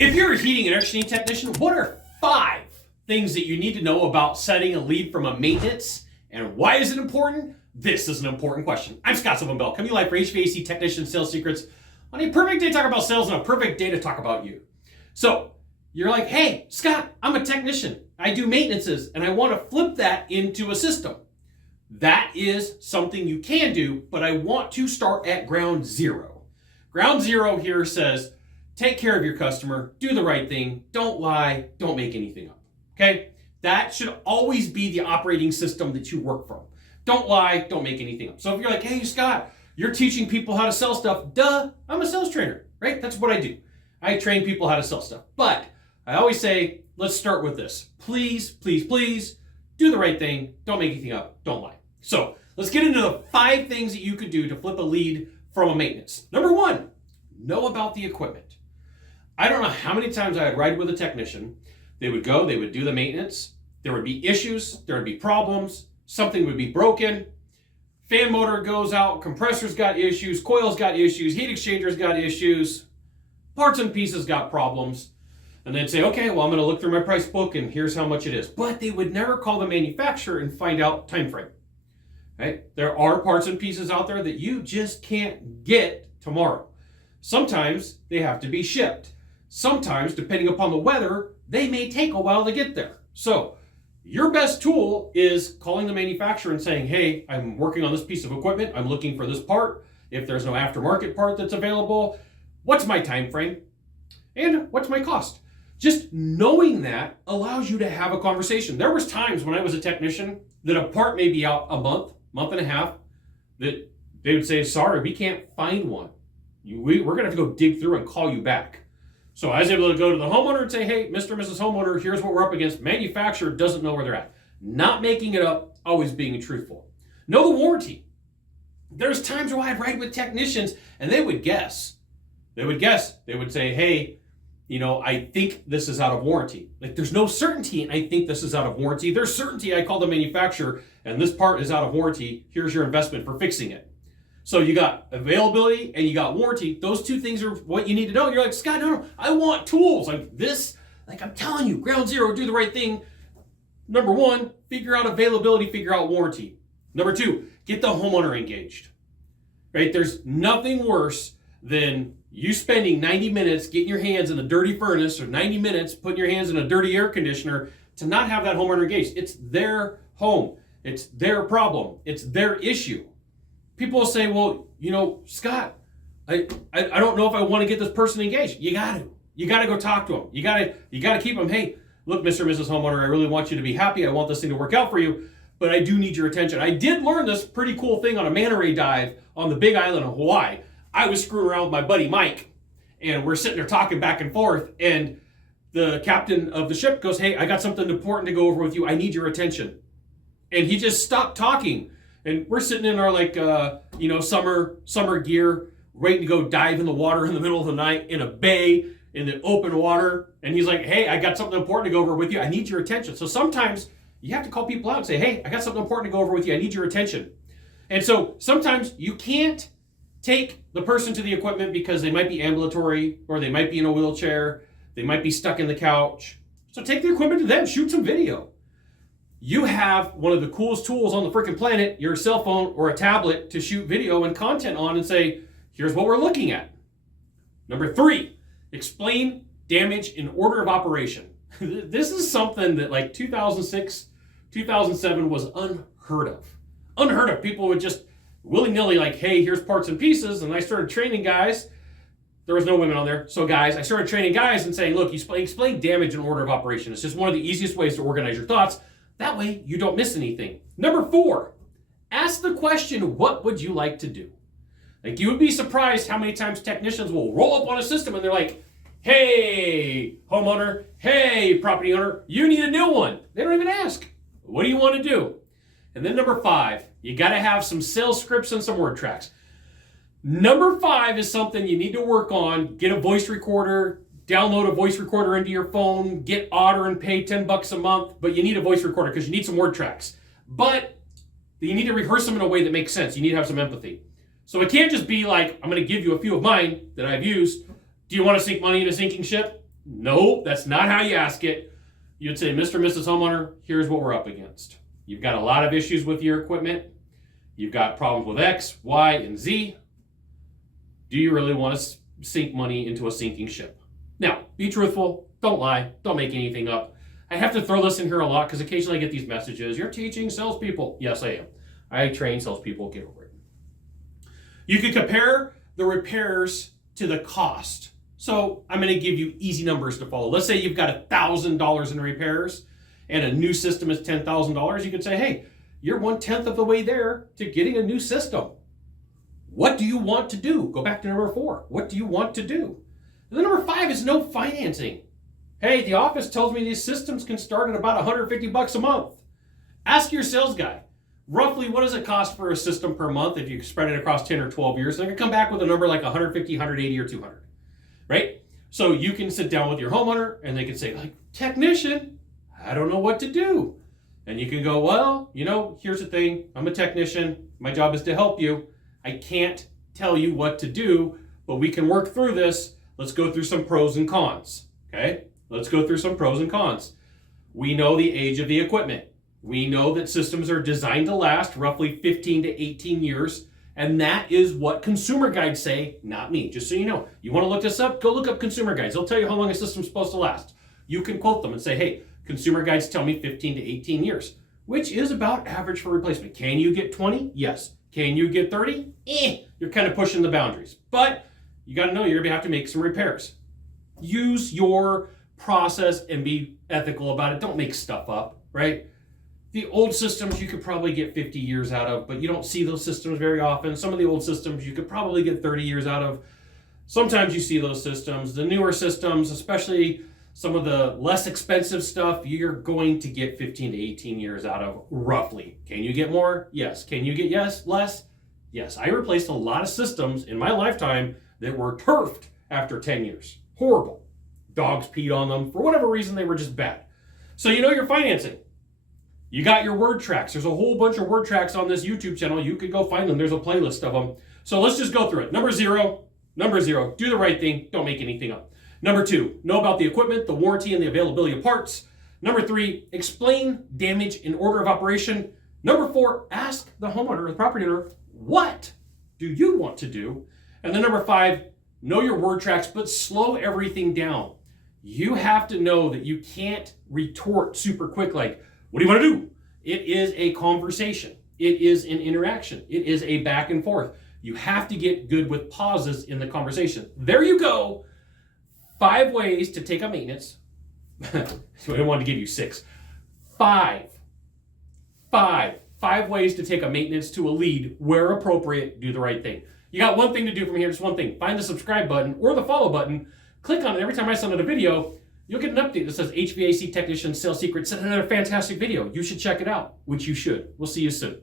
If you're a heating and air conditioning technician, what are 5 things that you need to know about setting a lead from a maintenance? And why is it important? This is an important question. I'm Scott Silvenbell, coming live for HVAC Technician Sales Secrets on a perfect day to talk about sales and a perfect day to talk about you. So you're like, hey, Scott, I'm a technician. I do maintenances and I want to flip that into a system. That is something you can do, but I want to start at ground zero. Ground zero here says, take care of your customer, do the right thing, don't lie, don't make anything up, okay? That should always be the operating system that you work from. Don't lie, don't make anything up. So if you're like, hey, Scott, you're teaching people how to sell stuff, duh, I'm a sales trainer, right? That's what I do. I train people how to sell stuff. But I always say, let's start with this. Please, please, please, do the right thing, don't make anything up, don't lie. So let's get into the 5 things that you could do to flip a lead from a maintenance. Number 1, know about the equipment. I don't know how many times I'd ride with a technician. They would go, they would do the maintenance. There would be issues, there would be problems, something would be broken. Fan motor goes out, compressors got issues, coils got issues, heat exchangers got issues, parts and pieces got problems. And they'd say, okay, well, I'm gonna look through my price book and here's how much it is. But they would never call the manufacturer and find out time frame. Right? There are parts and pieces out there that you just can't get tomorrow. Sometimes they have to be shipped. Sometimes, depending upon the weather, they may take a while to get there. So your best tool is calling the manufacturer and saying, hey, I'm working on this piece of equipment. I'm looking for this part. If there's no aftermarket part that's available, what's my time frame? And what's my cost? Just knowing that allows you to have a conversation. There was times when I was a technician that a part may be out a month and a half, that they would say, sorry, we can't find one. We're going to have to go dig through and call you back. So I was able to go to the homeowner and say, hey, Mr. and Mrs. Homeowner, here's what we're up against. Manufacturer doesn't know where they're at. Not making it up, always being truthful. Know the warranty. There's times where I'd ride with technicians and they would guess. They would say, hey, I think this is out of warranty. Like, there's no certainty, and I think this is out of warranty. There's certainty. I call the manufacturer, and this part is out of warranty. Here's your investment for fixing it. So you got availability and you got warranty. Those 2 things are what you need to know. You're like, Scott, no, I want tools. Like this, I'm telling you, ground zero, do the right thing. Number 1, figure out availability, figure out warranty. Number 2, get the homeowner engaged. Right? There's nothing worse than you spending 90 minutes getting your hands in a dirty furnace or 90 minutes putting your hands in a dirty air conditioner to not have that homeowner engaged. It's their home. It's their problem. It's their issue. People will say, well, Scott, I don't know if I want to get this person engaged. You got to go talk to them. You got to keep them. Hey, look, Mr. and Mrs. Homeowner, I really want you to be happy. I want this thing to work out for you, but I do need your attention. I did learn this pretty cool thing on a manta ray dive on the Big Island of Hawaii. I was screwing around with my buddy Mike, and we're sitting there talking back and forth, and the captain of the ship goes, hey, I got something important to go over with you. I need your attention. And he just stopped talking. And we're sitting in our summer gear, waiting to go dive in the water in the middle of the night in a bay in the open water. And he's like, hey, I got something important to go over with you. I need your attention. So sometimes you have to call people out and say, hey, I got something important to go over with you. I need your attention. And so sometimes you can't take the person to the equipment because they might be ambulatory or they might be in a wheelchair. They might be stuck in the couch. So take the equipment to them, shoot some video. You have one of the coolest tools on the freaking planet, your cell phone or a tablet, to shoot video and content on and say, here's what we're looking at. Number 3, explain damage in order of operation. This is something that 2006, 2007 was unheard of. Unheard of. People would just willy-nilly hey, here's parts and pieces. And I started training guys. There was no women on there. So guys, I started training guys and saying, look, explain damage in order of operation. It's just one of the easiest ways to organize your thoughts. That way you don't miss anything. Number 4, ask the question, what would you like to do? You would be surprised how many times technicians will roll up on a system and they're like, hey, homeowner, hey, property owner, you need a new one. They don't even ask, what do you want to do? And then number 5, you got to have some sales scripts and some word tracks. Number 5 is something you need to work on. Get a voice recorder. Download a voice recorder into your phone, get Otter and pay $10 a month, but you need a voice recorder because you need some word tracks. But you need to rehearse them in a way that makes sense. You need to have some empathy. So it can't just be I'm going to give you a few of mine that I've used. Do you want to sink money in a sinking ship? No, that's not how you ask it. You'd say, Mr. and Mrs. Homeowner, here's what we're up against. You've got a lot of issues with your equipment. You've got problems with X, Y, and Z. Do you really want to sink money into a sinking ship? Now, be truthful. Don't lie. Don't make anything up. I have to throw this in here a lot because occasionally I get these messages. You're teaching salespeople. Yes, I am. I train salespeople. Get over it. You can compare the repairs to the cost. So I'm going to give you easy numbers to follow. Let's say you've got $1,000 in repairs and a new system is $10,000. You could say, hey, you're 1/10 of the way there to getting a new system. What do you want to do? Go back to number 4. What do you want to do? And then number 5 is no financing. Hey, the office tells me these systems can start at about $150 a month. Ask your sales guy, roughly what does it cost for a system per month if you spread it across 10 or 12 years? They're going to come back with a number like 150, 180, or 200, right? So you can sit down with your homeowner and they can say, like, technician, I don't know what to do. And you can go, well, here's the thing. I'm a technician. My job is to help you. I can't tell you what to do, but we can work through this. Let's go through some pros and cons, okay? Let's go through some pros and cons. We know the age of the equipment. We know that systems are designed to last roughly 15 to 18 years, and that is what consumer guides say, not me. Just so you know, you want to look this up, go look up consumer guides. They'll tell you how long a system's supposed to last. You can quote them and say, hey, consumer guides tell me 15 to 18 years, which is about average for replacement. Can you get 20? Yes. Can you get 30? You're kind of pushing the boundaries. But you got to know you're going to have to make some repairs. Use your process and be ethical about it. Don't make stuff up, right? The old systems you could probably get 50 years out of, but you don't see those systems very often. Some of the old systems you could probably get 30 years out of. Sometimes you see those systems. The newer systems, especially some of the less expensive stuff, you're going to get 15 to 18 years out of, roughly. Can you get more? Yes. Can you get less? Yes. I replaced a lot of systems in my lifetime that were turfed after 10 years. Horrible. Dogs peed on them. For whatever reason, they were just bad. So you know your financing. You got your word tracks. There's a whole bunch of word tracks on this YouTube channel. You could go find them. There's a playlist of them. So let's just go through it. Number zero, do the right thing. Don't make anything up. Number 2, know about the equipment, the warranty, and the availability of parts. Number 3, explain damage in order of operation. Number 4, ask the homeowner or the property owner, what do you want to do? And then number 5, know your word tracks, but slow everything down. You have to know that you can't retort super quick like, what do you want to do? It is a conversation. It is an interaction. It is a back and forth. You have to get good with pauses in the conversation. There you go. 5 ways to take a maintenance. So I don't want to give you 6. 5 ways to take a maintenance to a lead where appropriate. Do the right thing. You got one thing to do from here, just one thing. Find the subscribe button or the follow button. Click on it. Every time I send out a video, you'll get an update that says HVAC Technician Sales Secrets. Send another fantastic video. You should check it out, which you should. We'll see you soon.